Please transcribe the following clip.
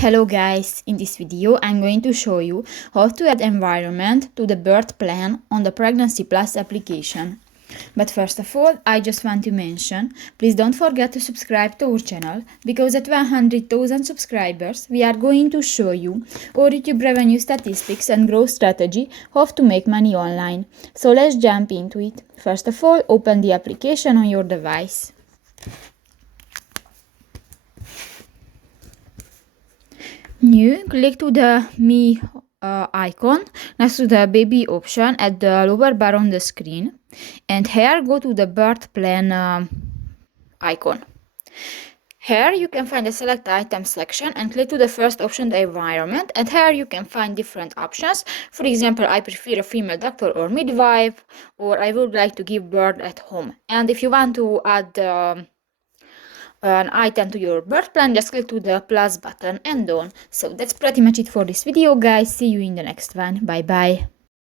Hello guys, in this video I'm going to show you how to add environment to the birth plan on the Pregnancy Plus application. But first of all, I just want to mention, please don't forget to subscribe to our channel, because at 100,000 subscribers we are going to show you our YouTube revenue statistics and growth strategy, how to make money online. So let's jump into it. First of all, open the application on your device. New, click to the Me icon next to the baby option at the lower bar on the screen, and here go to the birth plan icon. Here you can find the select item section and click to the first option, the environment, and here you can find different options. For example, I prefer a female doctor or midwife, or I would like to give birth at home. And if you want to add an item to your birth plan, just click to the plus button and done. So that's pretty much it for this video, guys. See you in the next one. Bye bye.